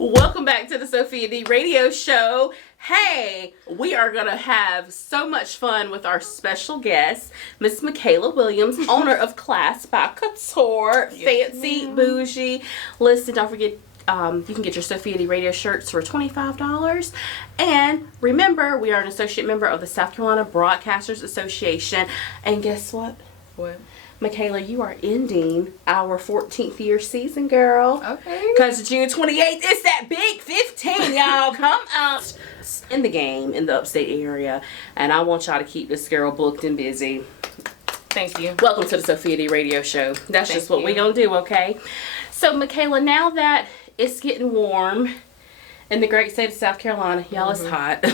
Welcome back to the Sophia D radio show. Hey, we are going to have so much fun with our special guest, Miss MiKayla Williams, owner of Klass by Kxouture. Yes, Fancy, ma'am. bougie. Listen, don't forget, you can get your Sophia D radio shirts for $25. And remember, we are an associate member of the South Carolina Broadcasters Association. And guess what? What? MiKayla, you are ending our 14th year season, girl. Okay. Because June 28th is that big 15, y'all. Come out in the game in the upstate area. And I want y'all to keep this girl booked and busy. Thank you. Welcome to the Sophia D radio show. That's just what you. we're going to do, okay? So, MiKayla, now that it's getting warm in the great state of South Carolina, y'all, it's hot.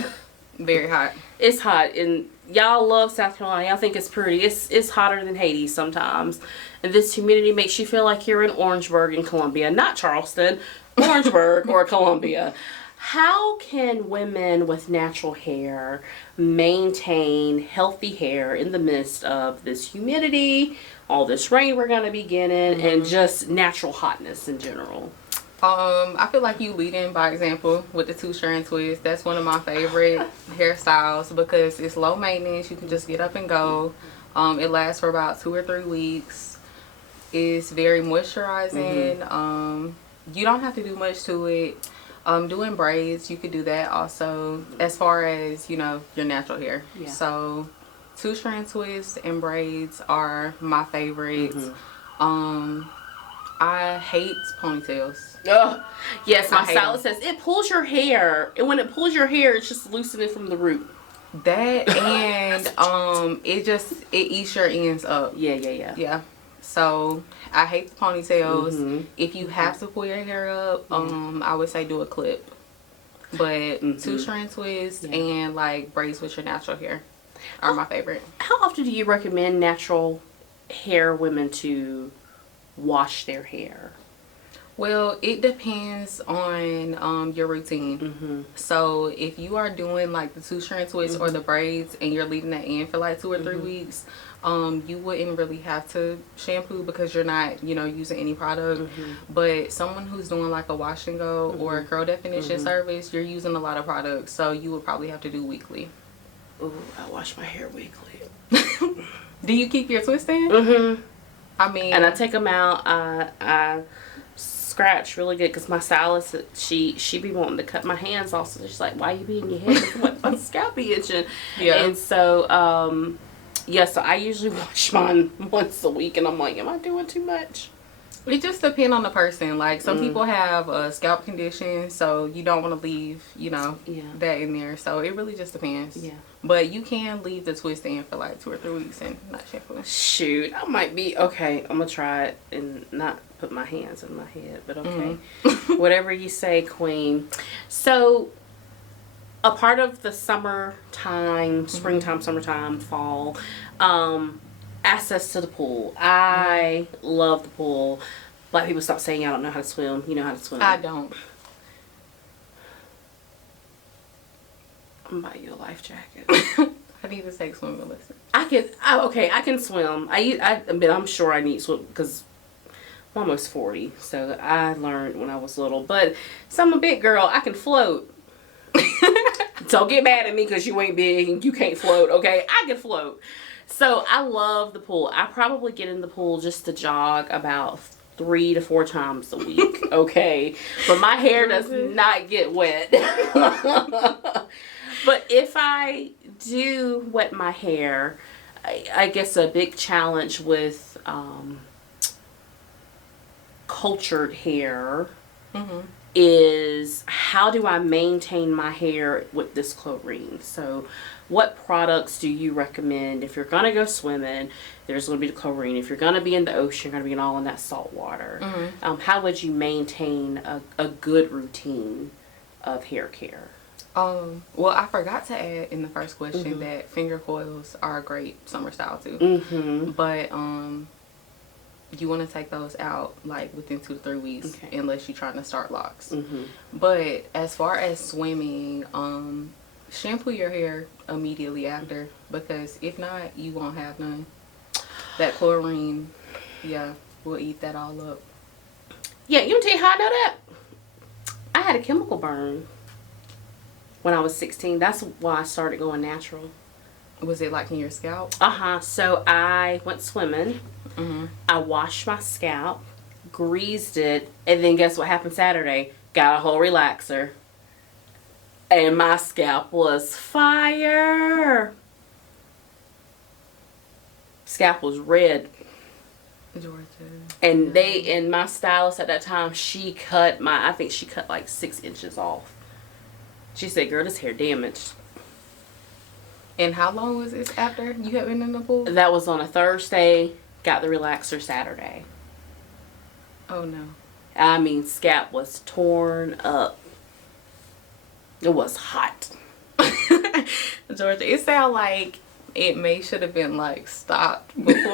Very hot. It's hot, and y'all love South Carolina. Y'all think it's pretty. It's hotter than Haiti sometimes. And this humidity makes you feel like you're in Orangeburg in Columbia. Not Charleston, Orangeburg or Columbia. How can women with natural hair maintain healthy hair in the midst of this humidity, all this rain we're going to be getting, and just natural hotness in general? I feel like you lead in by example with the 2-strand twist. That's one of my favorite hairstyles because it's low maintenance. You can just get up and go. It lasts for about 2 or 3 weeks. It's very moisturizing. You don't have to do much to it. Doing braids, you could do that also as far as, you know, your natural hair. Yeah. So 2-strand twists and braids are my favorites. I hate ponytails. Oh, yes, my I hate stylist says it pulls your hair, and when it pulls your hair, it's just loosening from the root. That and it eats your ends up. Yeah. So I hate the ponytails. If you have to pull your hair up, I would say do a clip. But 2-strand twists and like braids with your natural hair are my favorite. How often do you recommend natural hair women to wash their hair? Well, it depends on your routine. So if you are doing like the 2-strand twists or the braids and you're leaving that in for like 2 or 3 weeks, you wouldn't really have to shampoo because you're not, you know, using any product. But someone who's doing like a wash and go or a curl definition service, you're using a lot of products, so you would probably have to do weekly. Ooh, I wash my hair weekly. Do you keep your twists in? I mean, and I take them out. I scratch really good because my stylist, she be wanting to cut my hands off. So she's like, "Why you beating your head? My scalp be itching." Yeah. And so, so I usually wash mine once a week, and I'm like, "Am I doing too much?" It just depends on the person. Like some people have a scalp condition, so you don't want to leave, you know, that in there. So it really just depends. Yeah. But you can leave the twist in for like 2 or 3 weeks and not shampoo. Shoot, I might be okay. I'm gonna try it and not put my hands in my head, but okay. Whatever you say, Queen. So, a part of the summertime, springtime, summertime, fall, access to the pool. I love the pool. Black people stop saying I don't know how to swim. You know how to swim. I don't. I'm gonna buy you a life jacket. I need to take swimming lessons. I can swim. I'm sure I need swim because I'm almost 40, so I learned when I was little. But so I'm a big girl. I can float. Don't get mad at me because you ain't big and you can't float. Okay, I can float. So I love the pool. I probably get in the pool just to jog about 3 to 4 times a week. Okay, but my hair does not get wet. But if I do wet my hair, I guess a big challenge with cultured hair is how do I maintain my hair with this chlorine? So what products do you recommend if you're going to go swimming? There's going to be the chlorine. If you're going to be in the ocean, you're going to be all in that salt water. How would you maintain a good routine of hair care? Well, I forgot to add in the first question that finger coils are a great summer style too. But you want to take those out like within 2 to 3 weeks unless you're trying to start locks. But as far as swimming, shampoo your hair immediately after, because if not, you won't have none. That chlorine, will eat that all up. Yeah, you want to tell you how I know that? I had a chemical burn when I was 16. That's why I started going natural. Was it like in your scalp? So I went swimming. Mm-hmm. I washed my scalp, greased it, and then guess what happened Saturday? Got a whole relaxer. And my scalp was fire. Scalp was red. Georgia. And my stylist at that time, I think she cut like 6 inches off. She said, girl, this hair damaged. And how long was this after you had been in the pool? That was on a Thursday. Got the relaxer Saturday. Oh, no. I mean, scalp was torn up. It was hot. Georgia, it sounds like it should have been like stopped before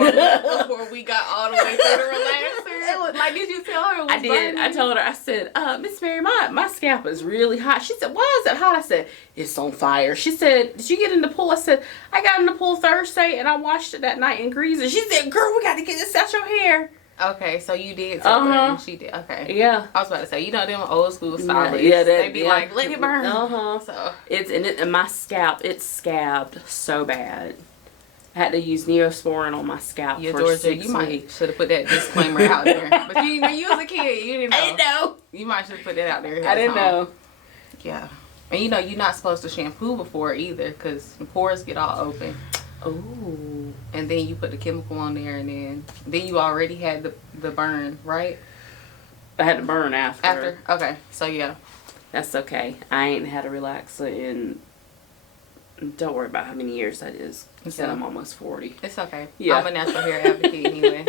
we got all the way through the relaxer. Like, did you tell her? I did. I told her. I said, Miss Mary, my scalp is really hot. She said, why is it hot? I said, it's on fire. She said, did you get in the pool? I said, I got in the pool Thursday and I washed it that night in grease. And she said, girl, we got to get this out your hair. Okay, so you did tell her and she did. Okay. Yeah. I was about to say, them old school stylists. Yeah, they be like, let it burn. So and my scalp, it's scabbed so bad. I had to use Neosporin on my scalp for Georgia, 6 weeks. You might should have put that disclaimer out there. But when you was a kid, you didn't know. I didn't know. You might should have put that out there. I didn't know. Yeah. And you're not supposed to shampoo before either because the pores get all open. Oh. And then you put the chemical on there and then you already had the burn, right? I had to burn after. After? Okay. So, yeah. That's okay. I ain't had a relaxer in... Don't worry about how many years that is. I said I'm almost 40. It's okay. Yeah. I'm a natural hair advocate anyway.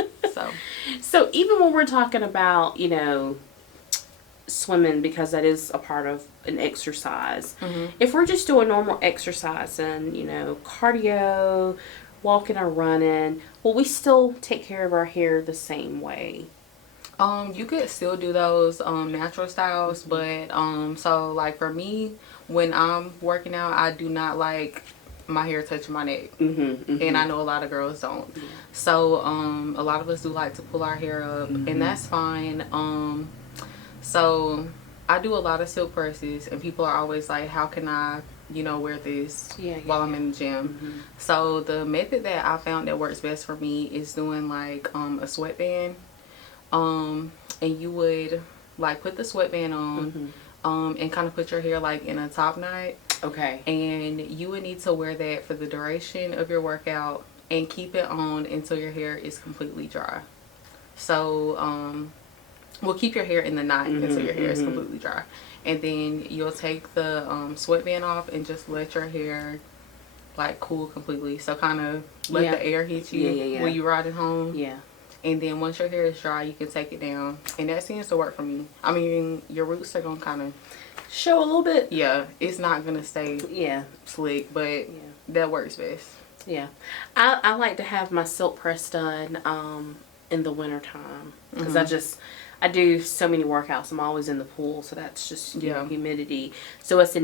So even when we're talking about, swimming, because that is a part of an exercise. Mm-hmm. If we're just doing normal exercise and, cardio, walking or running, will we still take care of our hair the same way? You could still do those natural styles, but so like for me, when I'm working out, I do not like my hair touching my neck. And I know a lot of girls don't. Yeah. So a lot of us do like to pull our hair up, and that's fine. So I do a lot of silk presses, and people are always like, how can I wear this while I'm in the gym? So the method that I found that works best for me is doing like a sweatband. And you would like put the sweatband on and kind of put your hair like in a top knot. Okay. And you would need to wear that for the duration of your workout and keep it on until your hair is completely dry. So we'll keep your hair in the knot until your hair is completely dry. And then you'll take the sweatband off and just let your hair like cool completely. So kind of let the air hit you when you're riding home. Yeah. And then once your hair is dry, you can take it down. And that seems to work for me. I mean, your roots are going to kind of show a little bit. Yeah. It's not going to stay slick, but that works best. Yeah. I like to have my silk press done in the wintertime. Because I do so many workouts. I'm always in the pool. So that's just humidity. So it's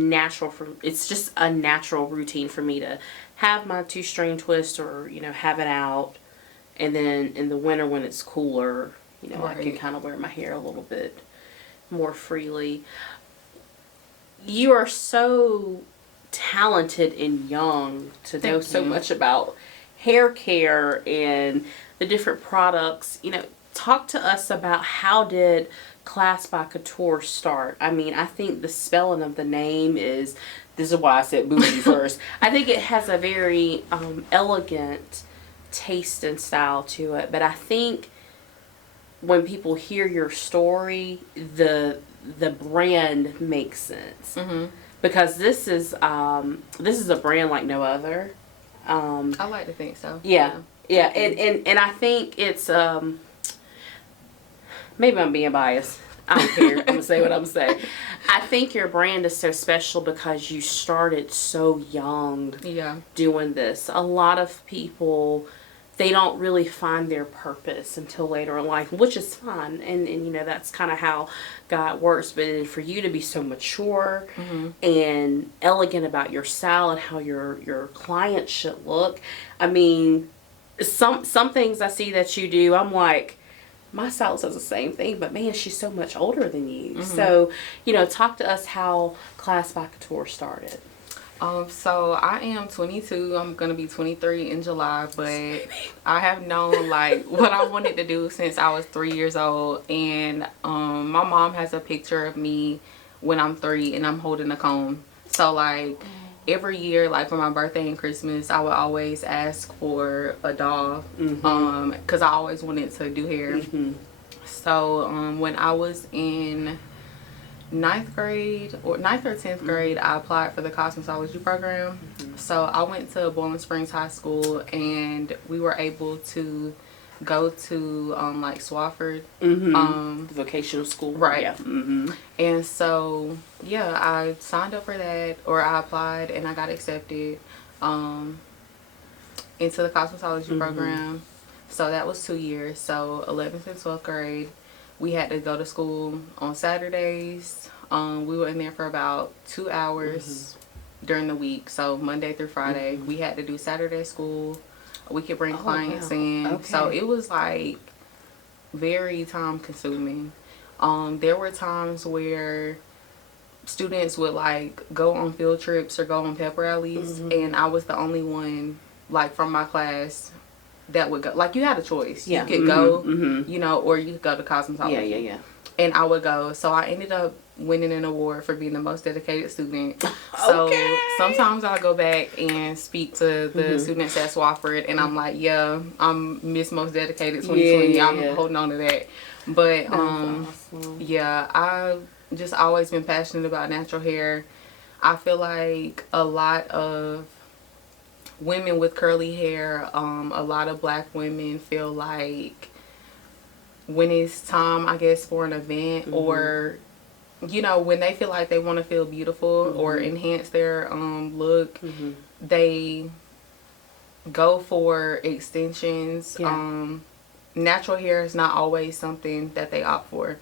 it's just a natural routine for me to have my 2-string twist or, have it out. And then in the winter when it's cooler, I can kind of wear my hair a little bit more freely. You are so talented and young to know so much about hair care and the different products. Talk to us about how did Klass by Kxouture start? I mean, I think the spelling of the name this is why I said bougie first. I think it has a very elegant taste and style to it, but I think when people hear your story, the brand makes sense because this is a brand like no other. I like to think so. Yeah. And I think it's maybe I'm being biased. I don't care. I'm gonna say what I'm saying. I think your brand is so special because you started so young doing this. A lot of people, they don't really find their purpose until later in life, which is fine. And that's kind of how God works. But for you to be so mature and elegant about your style and how your clients should look. I mean, some things I see that you do, I'm like, my stylist does the same thing, but man, she's so much older than you. So, you know, talk to us how Klass by Kxouture started. So I am 22. I'm gonna be 23 in July, but I have known like what I wanted to do since I was 3 years old. And my mom has a picture of me when I'm 3 and I'm holding a comb. So like every year, like for my birthday and Christmas, I would always ask for a doll, because I always wanted to do hair. So when I was in ninth or 10th grade, I applied for the cosmetology program. So I went to Boiling Springs High School, and we were able to go to like Swofford, vocational school, right? Yeah. And so yeah, I signed up for that, or I applied and I got accepted into the cosmetology program. So that was 2 years. So 11th and 12th grade, we had to go to school on Saturdays. We were in there for about 2 hours during the week. So Monday through Friday, we had to do Saturday school. We could bring clients in. Okay. So it was like very time consuming. There were times where students would like go on field trips or go on pep rallies, and I was the only one like from my class that would go. Like, you had a choice. You could go, you know, or you could go to cosmetology. Yeah. And I would go. So I ended up winning an award for being the most dedicated student. So sometimes I'll go back and speak to the students at Swofford, and I'm like, yeah, I'm Miss Most Dedicated 2020. I'm holding on to that. But yeah, I've just always been passionate about natural hair. I feel like a lot of women with curly hair, a lot of black women feel like when it's time, I guess, for an event, or you know, when they feel like they want to feel beautiful or enhance their look, they go for extensions. Natural hair is not always something that they opt for,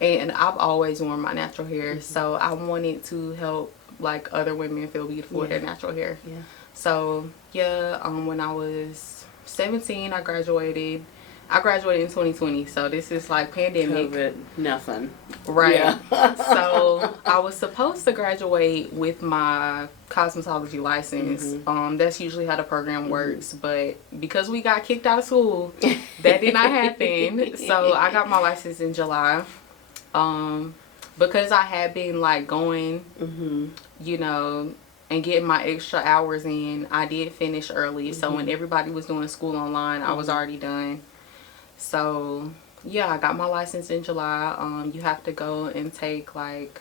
and I've always worn my natural hair, so I wanted to help like other women feel beautiful with their natural hair. So yeah, when I was 17, I graduated. I graduated in 2020, so this is like pandemic. COVID, nothing. Right. Yeah. So I was supposed to graduate with my cosmetology license. That's usually how the program works, but because we got kicked out of school, that did not happen. So I got my license in July. Because I had been like going, you know, and getting my extra hours in, I did finish early. So when everybody was doing school online, I was already done. So yeah, I got my license in July. You have to go and take like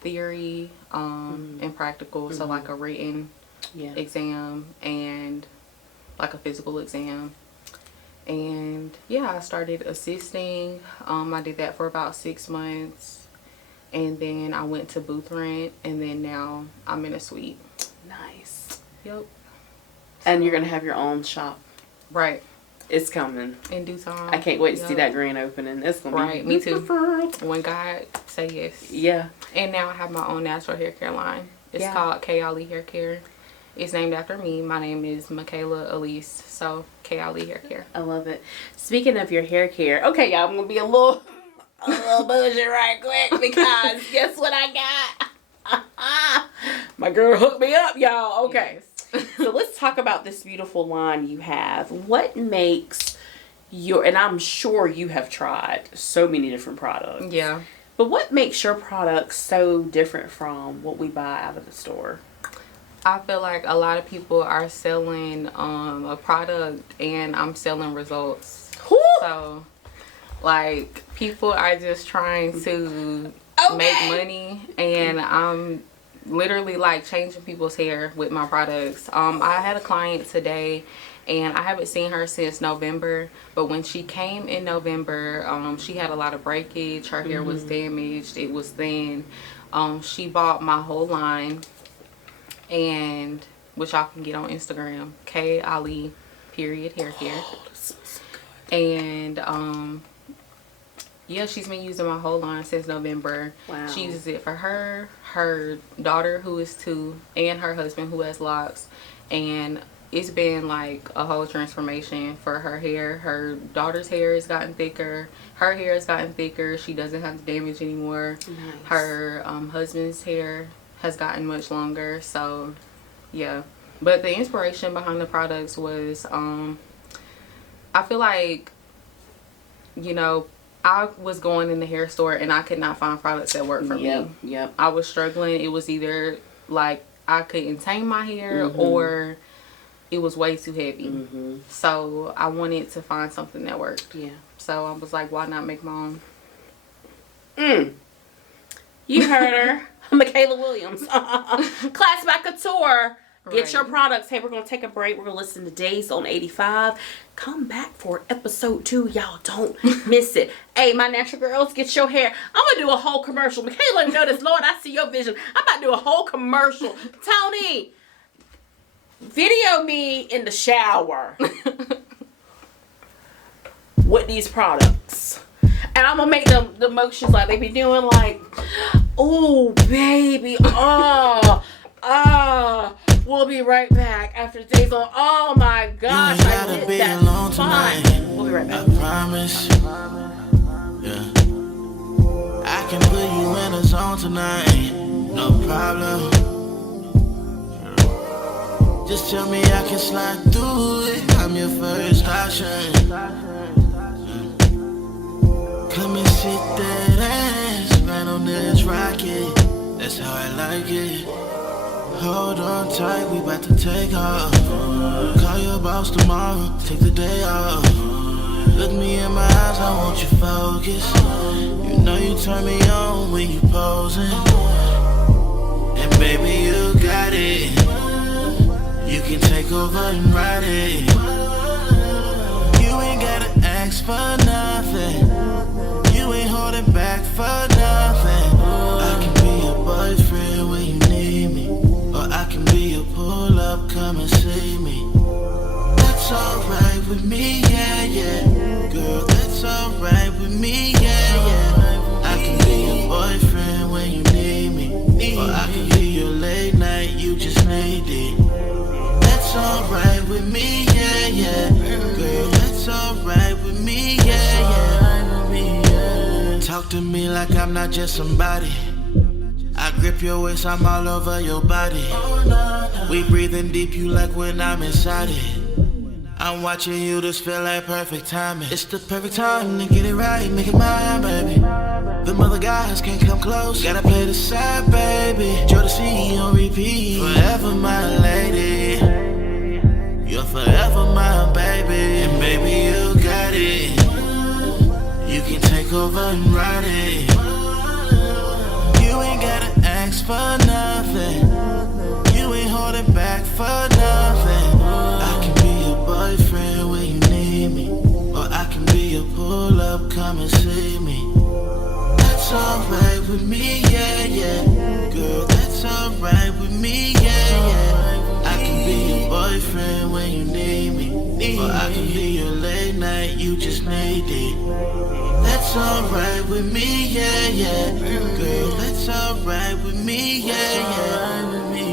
theory and practical, so like a written exam and like a physical exam. And yeah, I started assisting. I did that for about 6 months, and then I went to booth rent, and then now I'm in a suite. Nice. Yep. And you're gonna have your own shop. Right. It's coming In due time. I can't wait to see that grand opening. It's gonna be me too. When God say yes. Yeah. And now I have my own natural hair care line. It's called Kxouture Hair Care. It's named after me. My name is MiKayla Williams. So Kxouture Hair Care. I love it. Speaking of your hair care, okay, y'all, I'm gonna be a little bougie right quick, because guess what I got? My girl hooked me up, y'all. Okay. Yes. So let's talk about this beautiful line you have. What makes your, and I'm sure you have tried so many different products. Yeah. But what makes your products so different from what we buy out of the store? I feel like a lot of people are selling a product, and I'm selling results. Whew. So like, people are just trying to make money, and I'm literally like changing people's hair with my products. I had a client today, and I haven't seen her since November, but when she came in November, she had a lot of breakage. Her hair was damaged. It was thin. She bought my whole line, and which y'all can get on Instagram, Kali hair care. And yeah, she's been using my whole line since November. Wow. She uses it for her daughter who is 2, and her husband who has locks. And it's been like a whole transformation for her hair. Her daughter's hair has gotten thicker. Her hair has gotten thicker. She doesn't have the damage anymore. Nice. Her husband's hair has gotten much longer. So yeah, but the inspiration behind the products was I feel like, you know, I was going in the hair store and I could not find products that worked for me. Yep. I was struggling. It was either like I couldn't tame my hair or it was way too heavy. So I wanted to find something that worked. Yeah. So I was like, why not make my own? You heard her. MiKayla Williams. Klass by Kxouture. Get your products. Hey, we're going to take a break. We're going to listen to Days on 85. Come back for episode 2. Y'all don't miss it. Hey, my natural girls, get your hair. I'm going to do a whole commercial. MiKayla, know this. Lord, I see your vision. I'm about to do a whole commercial. Tony, video me in the shower with these products. And I'm going to make the motions like they be doing, like, oh, baby. We'll be right back after Days on. Oh my gosh, I did that. Fine. We'll be right back. I promise. Yeah. I can put you in a zone tonight. No problem. Just tell me I can slide through it. I'm your first option. Come and sit that ass right on this rocket. That's how I like it. Hold on tight, we about to take off. Call your boss tomorrow, take the day off. Look me in my eyes, I want you focused. You know you turn me on when you posing. And baby, you got it. You can take over and ride it. You ain't gotta ask for nothing. You ain't holding back for nothing. I can be your boyfriend when you need me. I can be your pull-up, come and see me. That's alright with me, yeah. Girl, that's alright with me, yeah. I can be your boyfriend when you need me. Or I can be your late night, you just need it. That's alright with me, yeah. Girl, that's alright with me, yeah. Talk to me like I'm not just somebody. I grip your waist, I'm all over your body. We breathing deep, you like when I'm inside it. I'm watching you, this feel like perfect timing. It's the perfect time to get it right, make it mine, baby. The mother guys can't come close, gotta play the side, baby. Jodeci on repeat, forever my lady. You're forever my baby. And baby, you got it. You can take over and ride it. You ain't gotta ask for nothing. You ain't holding back for nothing. I can be your boyfriend when you need me. Or I can be your pull-up, come and see me. That's alright with me, yeah. Girl, that's alright with me, yeah. I can be your boyfriend when you need me. Or I can be your late night, you just need it. That's alright with me, yeah. Girl, that's alright with me, yeah.